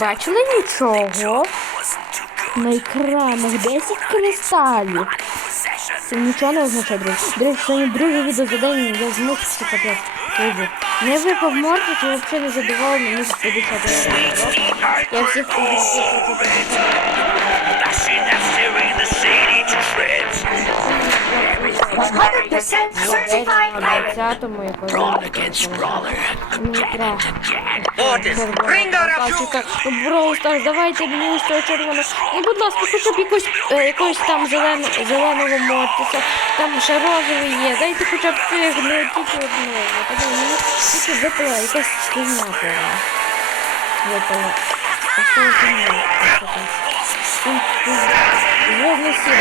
Бачили нічого? На екранах 10 кристалів. Це нічого не означає, друзі. Речі, сьогодні друге відео задання, я змусився капець. Друзі, не випав морти, то взагалі не задоволений, мені 50 років. Я всіх. 100% certified pirate. 20-му якось. Мені треба. Броу Старс, давайте мені ось цього червоного. І, будь ласка, хоча б якось, е, якогось там зелен, зеленого мортиса, там ще розовий є. Дайте хоча б цих, не тільки одного. Тому мені тільки випала якась фігня була. Випала. А що це не Зв'язно сіла.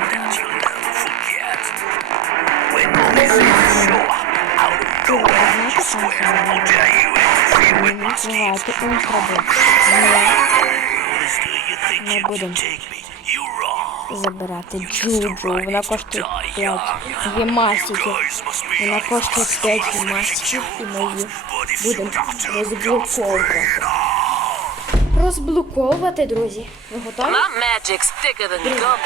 About you can будемо. Забирати Джуджу. Вона коштує 5 гемасиків. Вона коштує 5 гемасиків і ми її будемо розблоковувати. Розблоковувати, друзі. Ви готові? Gum.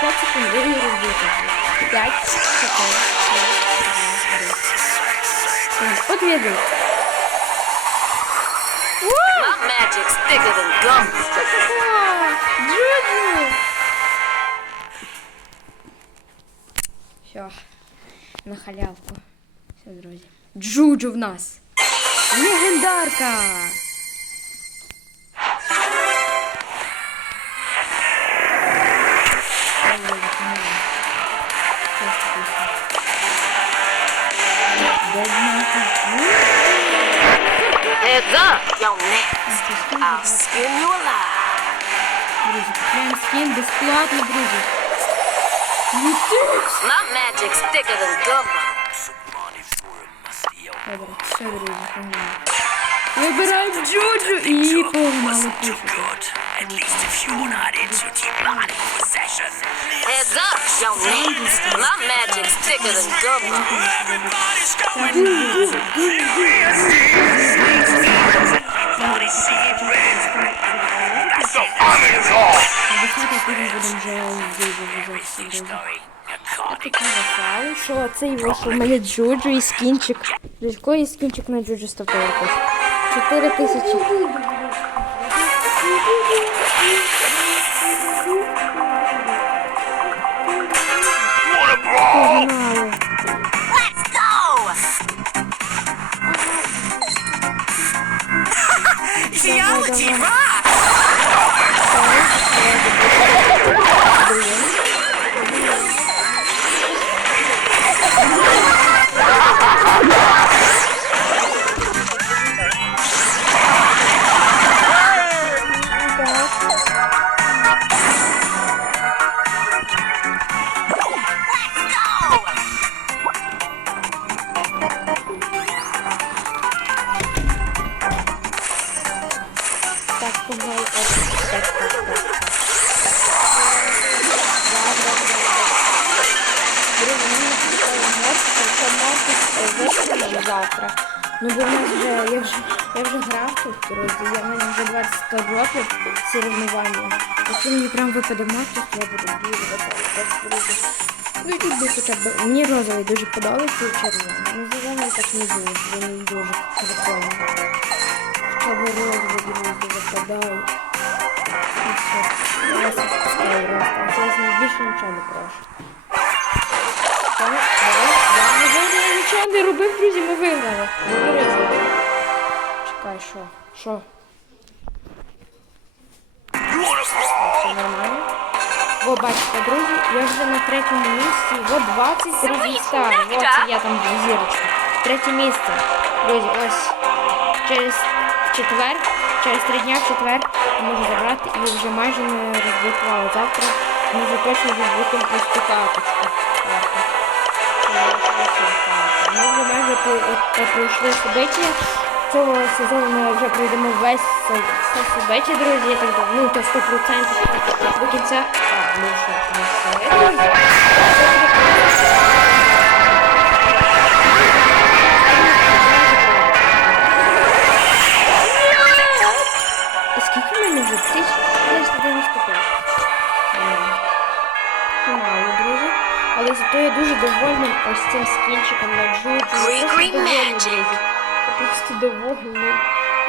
5 секунд ви її розблокуєте. 5 секунд. От відео. My magic's thicker than gum. Джуджу! Все, на халявку. Все, друзі. Джуджу в нас. Легендарка! Heads up, you're next. I'll skin you alive. Друзі, купляємо скін безплатно, друзі. Летить! My magic's thicker than gum. Some money for a musty old Добре, все, друзі, погнали. Вибираємо Джуджу і погнали пушити. At least if you were not into demonic possession. Heads up, you're next. My magic's thicker than gum. Everybody's going Body seed red. That's the all. You caught it. Такі напали, що це його, що в мене Джуджу і скінчик. Друзі, який скінчик на Джуджу якось? 4 тисячі. What! Let's go! Geology, right? завтра. Ну, бо в нас вже, я вже, я вже грав тут, друзі, я в мене вже 20 років соревнування. Якщо мені прям випаде морфик, я буду дуже веселий. Так, друзі. Ну, і би хоча б, мені розовий дуже подобається і червоний. Ну, зелений так не дуже, він дуже прикольний. Хоча б розовий, друзі, випадають. І все. Я запускаю раз. Там це з них більше нічого не прошу. Так, давай. Я не знаю, я Нічого не робив, друзі, ми виграли. Чекай, що? Що? Все нормально? О, бачите, друзі, я вже на третьому місці. О, 20 друзі стар. О, це я там зірочка. Третє місце. Друзі, ось. Через четвер, через три дня в четвер можу забрати і вже майже не розблокували. Завтра ми вже точно розблокуємо ось цю карточку. Вже е, пройшли субеті. Цього сезону ми вже пройдемо весь собиття, друзі. Так ну то 100% до кінця. А, ну що, не все. Новим скінчиком на Джуджу. Я просто довольний,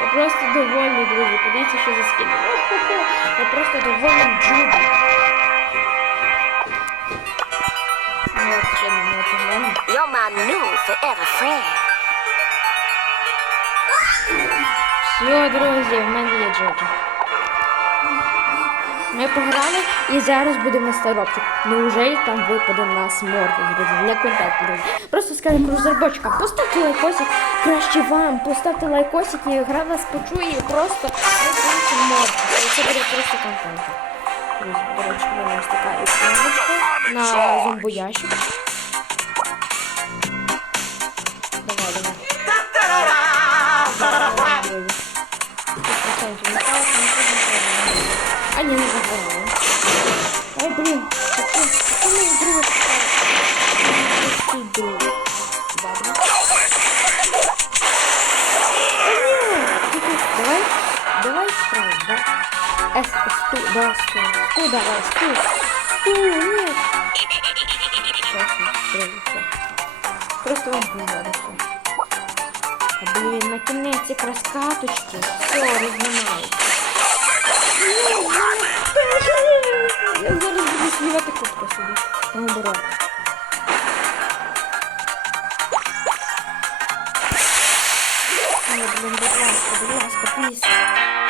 Я просто довольний. Друзі. Подивіться, що за скін. Я просто довольний Джуджу. You're my new forever friend. Все, друзі, в мене є Джоджо. Ми пограли і зараз будемо на старопчик. Неужели там випаде нас морфі, друзі, для контакту, друзі. Просто скажемо розробочка, поставте лайкосик, краще вам, поставте лайкосик і гра вас почує і просто морфі. Це буде просто контент. Друзі, до речі, в мене ось така іконочка на зомбоящик. Давай, давай. Сту, сту, давай, сту, сту, нет. Сейчас. Просто вам. А, блин, наконец якраз каточки. Все, розминають. Я зараз буду співати кубку собі. Наоборот. Ой, блін, будь ласка, будь ласка, пліз.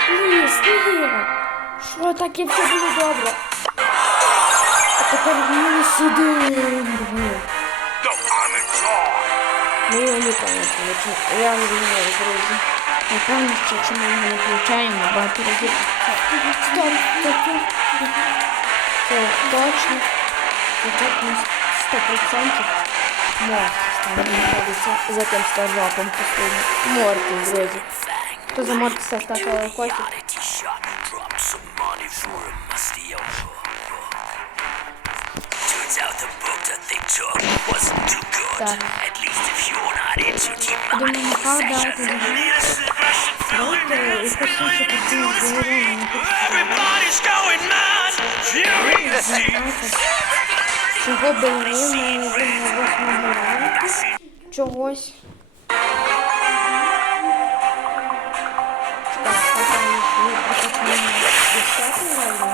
Пліз, ні. Що таке все було добре? А тепер Armor Ми його ніколи не получимо. Я не знаю, друзі. Напевно, що якщо ми не получаємо, багато разів. Це точно. Це точно 100% морг. Там знаходиться за тим стажопом постійно. Морти, друзі. Хто за лайкосик? Quality shot. Drop some money for a musty old Turns out the book that they took wasn't too good. Так. At least if you're not into Думаю, demonic нехай давайте possession. загалом. Давайте і послухайте постійно загалом. Everybody's going mad. Fury the sea. Знаєте, чого би і ні, в мене він на восьмому ранку. Чогось. Так, 이렇게하 시.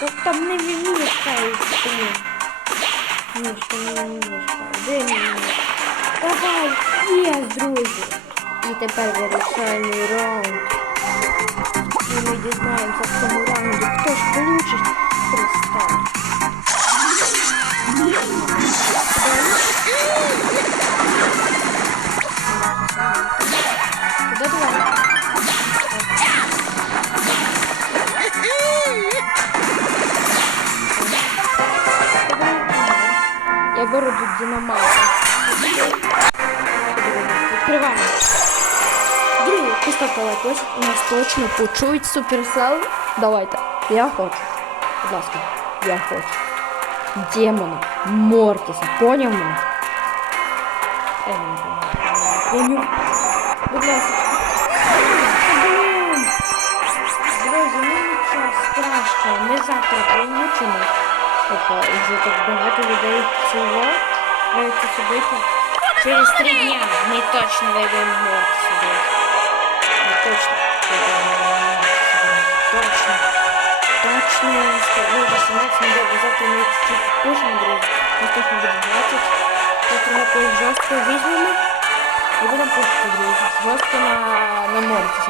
так там не мішкають, блін. Мішка, не мішка. не мішка? Давай, є, друзі. І тепер вирішальний раунд. І ми дізнаємося в цьому Я беру тут динамайт. Відкриваємо. Друзі, поставте лайкос, у нас точно почують суперсел. Давайте. Я хочу. Будь ласка, я хочу. Демона, Мортиса. Поняв мене? Я не поняв. Поняв. Будь ласка. Блін. Друзі, ну нічого страшного. Ми завтра получимо. Опа, вже так багато людей цього. Дивіться сюди. Через три дня ми точно вийдемо Мортиса. друзі. Ми точно вийдемо Мортиса. Точно. Точно. Ми 18 не завтра ми чуть-чуть пишемо, друзі. Ми точно буде 20. Тобто ми якось жорстко візьмемо і будемо пушити, друзі. Жорстко на, на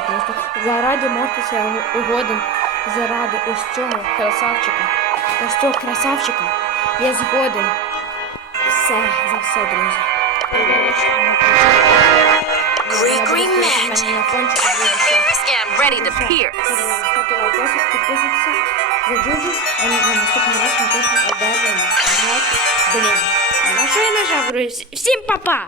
тому що заради я угоден, заради ось цього красавчика, ось цього красавчика, я згоден. Все, за все, друзі. Green, green magic. На кончику, друзі, все. And ready to pierce. Ставте лайкосик, підписуйтеся за Джуджу, а на наступний раз ми точно одержимо. Вот, блін. На що я нажав, друзі? Всім па-па!